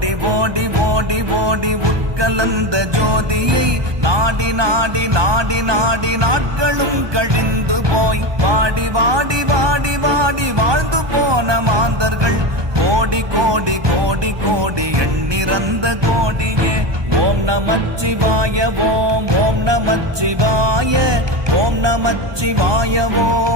ஓடி ஓடி ஓடி ஓடி உட்கலந்த ஜோதியை நாடி நாடி நாடி நாடி நாட்களும் கழிந்து போய் வாடி வாடி வாடி வாடி வாழ்ந்து போன மாந்தர்கள் கோடி கோடி கோடி கோடி எண்ணிறந்த கோடியே. ஓம் நமச்சிவாய ஓம் ஓம் நமச்சிவாய ஓம் நமச்சிவாய ஓம்.